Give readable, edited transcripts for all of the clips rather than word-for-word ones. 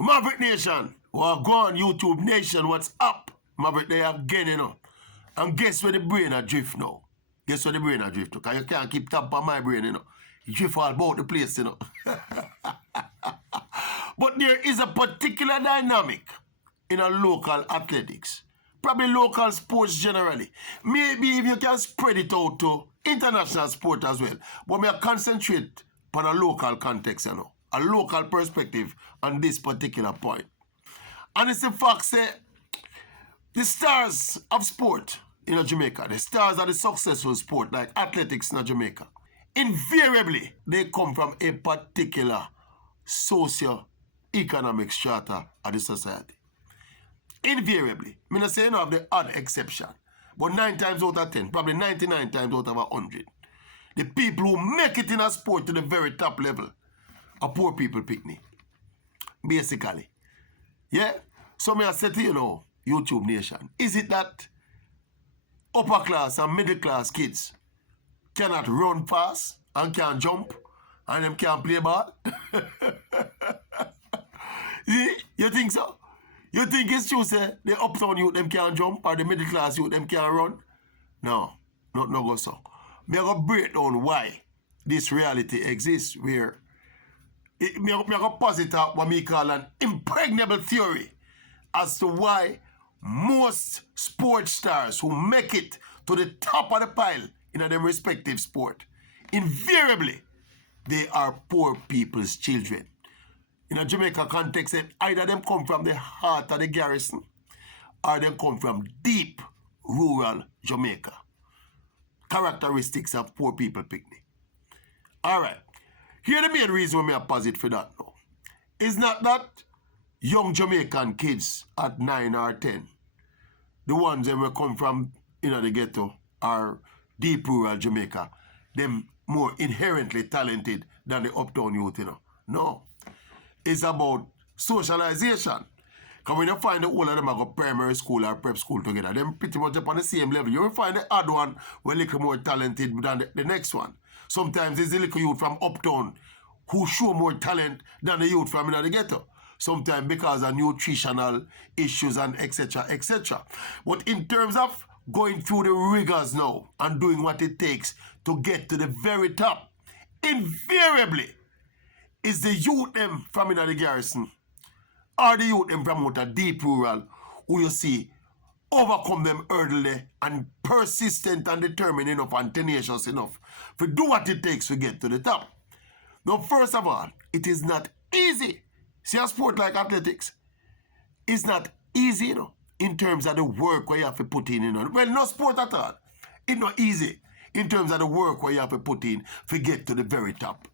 Maverick Nation, well, go on YouTube Nation, what's up? Maverick there again, you know. And guess where the brain are drift now? Guess where the brain are drift? Because you can't keep tab on my brain, you know. You drift all about the place, you know. But there is a particular dynamic in a local athletics. Probably local sports generally. Maybe if you can spread it out to international sport as well. But may I concentrate on a local context, you know. A local perspective on this particular point. And it's the fact that the stars of sport in Jamaica, the stars of the successful sport like athletics in Jamaica, invariably they come from a particular socio-economic strata of the society. Invariably. I mean, I say you know, have the odd exception. But 9 times out of 10, probably 99 times out of 100, the people who make it in a sport to the very top level are poor people picnic. Basically. Yeah? So may I say to you know, YouTube Nation, is it that upper class and middle class kids cannot run fast and can't jump and them can't play ball? You think so? You think it's true, say, the uptown youth them can't jump or the middle class youth them can't run? No, not no go so. Me I go break down why this reality exists where me I go posit out what me call an impregnable theory as to why most sports stars who make it to the top of the pile in their respective sport, invariably, they are poor people's children. In a Jamaica context, either them come from the heart of the garrison or they come from deep rural Jamaica. Characteristics of poor people picnic. All right. Here the main reason we are positive for that now. It's not that young Jamaican kids at 9 or 10, the ones that will come from the ghetto or deep rural Jamaica, them more inherently talented than the uptown youth, you know. No. It's about socialization. Because when you find the whole of them go primary school or prep school together, them pretty much up on the same level. You will find the odd one a little more talented than the next one. Sometimes it's the little youth from uptown who show more talent than the youth from the ghetto. Sometimes because of nutritional issues and etc. etc. But in terms of going through the rigors now and doing what it takes to get to the very top, invariably, is the youth them from the garrison or the youth them from out a deep rural who you see overcome them early and persistent and determined enough and tenacious enough to do what it takes to get to the top. Now, first of all, it is not easy. See, a sport like athletics is not easy, you know, in terms of the work where you have to put in, you know. Well, no sport at all. It's not easy in terms of the work where you have to put in to get to the very top.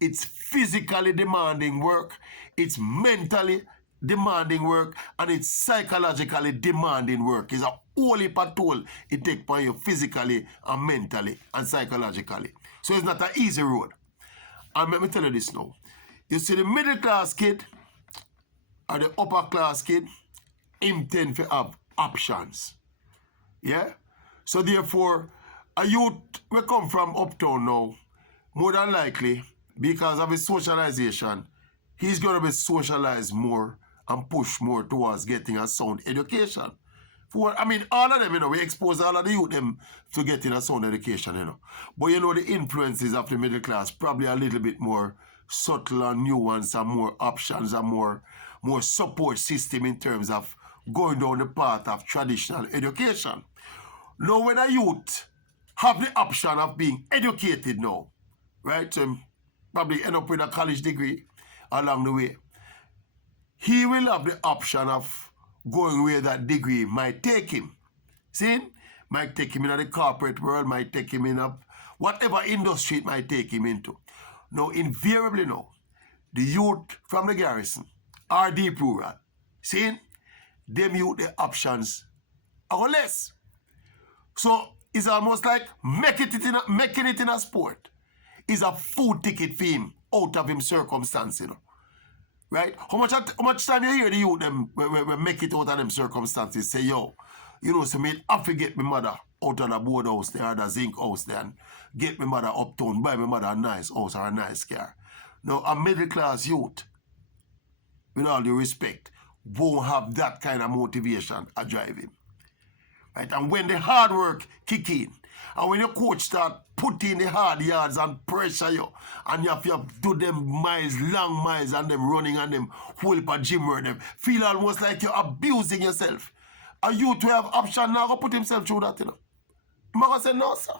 It's physically demanding work, it's mentally demanding work, and it's psychologically demanding work. It's a whole heap of toll it takes on you physically and mentally and psychologically. So it's not an easy road. And let me tell you this now. You see the middle class kid or the upper class kid, him tend to have options. Yeah? So therefore, a youth will come from uptown now, more than likely, because of his socialization, he's going to be socialized more and push more towards getting a sound education. I mean, all of them, you know, we expose all of the youth them to getting a sound education, you know. But you know, the influences of the middle class probably a little bit more subtle and nuanced and more options and more support system in terms of going down the path of traditional education. Now, when a youth have the option of being educated now, right? So probably end up with a college degree along the way. He will have the option of going where that degree might take him. See? Might take him in the corporate world, might take him in whatever industry it might take him into. Now, invariably now, the youth from the garrison are deep rural. See? Them youth, the options are less. So it's almost like making it in a sport is a food ticket for him out of him circumstance, you know. Right? How much time you hear the youth them when make it out of them circumstances say, yo, you know, so me I forget my mother out of the board house there or the zinc house there and get my mother uptown, buy my mother a nice house or a nice car. Now a middle class youth with all due respect, won't have that kind of motivation to drive him. Right? And when the hard work kick in, and when your coach start putting the hard yards and pressure you, and you have to do them miles, long miles, and them running and them whole heap of gym work, them feel almost like you're abusing yourself. And you to have option now go put himself through that, you know. I'm going to say, no, sir.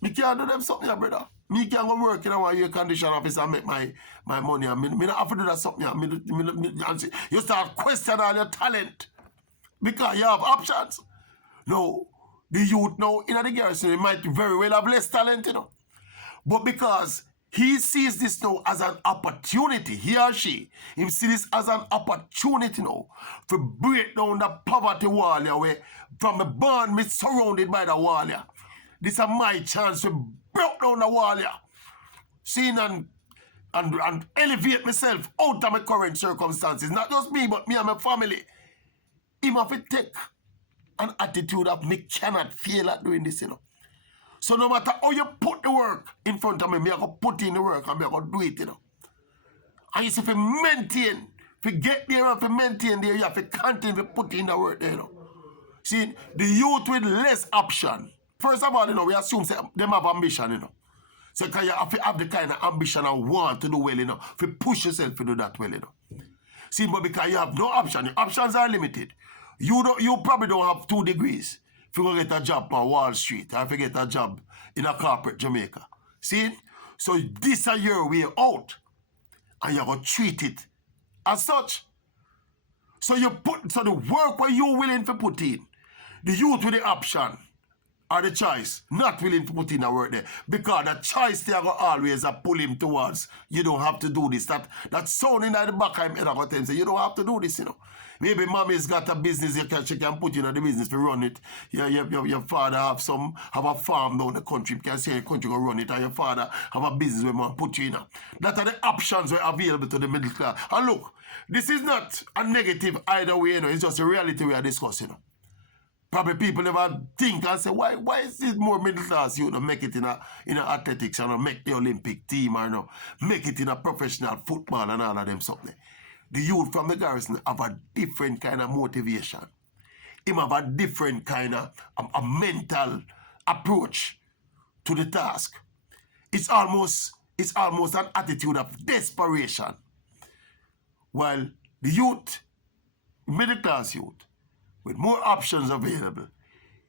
Me can't do them something, brother. Me can't go work in a air condition office and make my money. Me not have to do that something. You start questioning all your talent because you have options. No, the youth now in the Garrison, he might very well have less talent, you know. But because he sees this now as an opportunity, he or she, he sees this as an opportunity now to break down the poverty wall here where from the born me surrounded by the wall here. This is my chance to break down the wall here. Seeing and elevate myself out of my current circumstances. Not just me, but me and my family. Him have to take an attitude of me cannot fail at doing this, you know. So no matter how you put the work in front of me, I go put in the work and I go do it, you know. And you see, if you maintain, if you get there and if you maintain there, you have to continue to put in the work there, you know. See, the youth with less option, first of all, you know, we assume them have ambition, you know. So you have to have the kind of ambition and want to do well, you know, if you push yourself to do that well, you know. See, but because you have no option, your options are limited. You probably don't have 2 degrees if you go get a job on Wall Street or if you get a job in a corporate Jamaica. See? So this is your way out. And you're going to treat it as such. So the work where you're willing to put in, the youth with the option or the choice, not willing to put in the work there. Because the choice they are going to always pull him towards, you don't have to do this. That sound in the back of him head, I go tell him, say, you don't have to do this, you know. Maybe mommy's got a business she can put you in the business to run it. Your father have a farm down the country. You can say the country go run it. And your father have a business where man put you in. That are the options that are available to the middle class. And look, this is not a negative either way, you know. It's just a reality we are discussing. You know. Probably people never think and say, why is this more middle class you know, make it in a athletics and make the Olympic team or you know, make it in a professional football and all of them something. The youth from the Garrison have a different kind of motivation. Him have a different kind of a mental approach to the task. It's almost an attitude of desperation. While the youth, middle class youth, with more options available,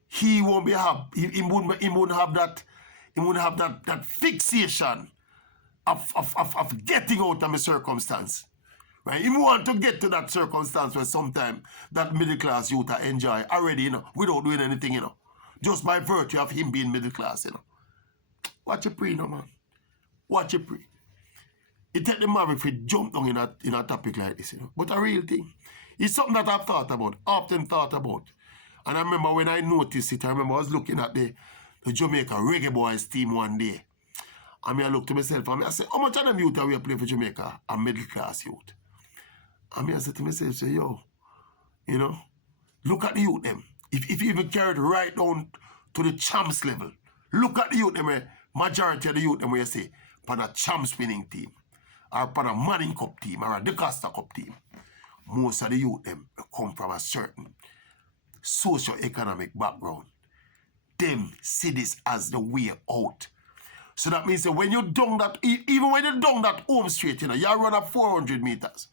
he won't be happy. He won't have that fixation of getting out of a circumstance. Right? He want to get to that circumstance where sometimes that middle class youth enjoy already, you know, without doing anything, you know. Just by virtue of him being middle class, you know. Watch your pre, no man. Watch your pre. It take the maverick to jump down in a topic like this, you know. But a real thing. It's something that I've thought about, often thought about. And I remember when I noticed it, I was looking at the Jamaica Reggae Boys team one day. And I looked to myself and I said, how much of them youth are we play for Jamaica? A middle class youth. And I said to myself, say, yo, you know, look at the youth them. If you even carry it right down to the champs level, look at the youth them where majority of the youth them where you say, upon a champs winning team, or upon a Manning Cup team, or a DeCosta Cup team. Most of the youth them come from a certain socio-economic background. Them see this as the way out. So that means that when you down that, even when you down that home straight, you know, you run up 400 meters.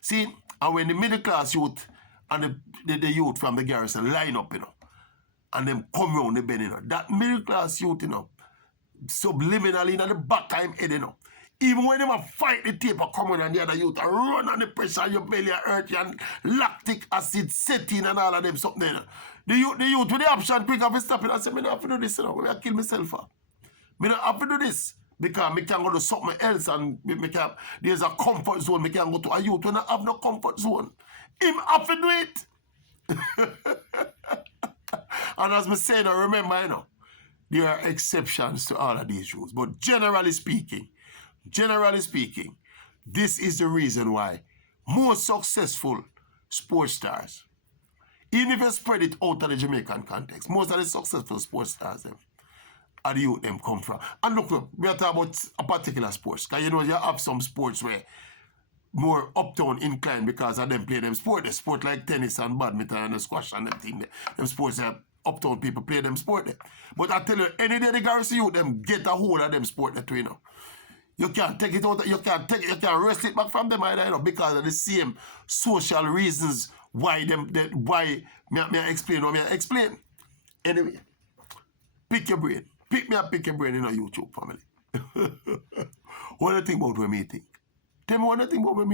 See, and when the middle class youth and the youth from the Garrison line up, you know, and them come round the bend, you know, that middle class youth, you know, subliminally in the back of him head, you know, even when them fight the tape coming and the other youth and run on the pressure on your belly and hurt you and lactic acid setting and all of them something, you know. The youth with the option quick of stopping and say, I don't have to do this, you know, I kill myself. I don't have to do this. Because I can go to something else and there's a comfort zone. I can go to a youth when I have no comfort zone. Him have to do it. And as I said, I remember, you know, there are exceptions to all of these rules. But generally speaking, this is the reason why most successful sports stars, even if you spread it out of the Jamaican context, most of the successful sports stars, are the youth them come from. And look, we are talking about a particular sports. Because you know, you have some sports where more uptown inclined because of them play them sport. The sport like tennis and badminton and the squash and them thing. Them sports that uptown people play them sport there. But I tell you, any day the Garrison youth them get a hold of them sport that you know. You can't take it out, you can't wrest it back from them either, you know, because of the same social reasons why why me explain or me explain. Anyway, pick your brain. Pick your brain in a YouTube family. What do you think about what me think? Tell me what you think about what me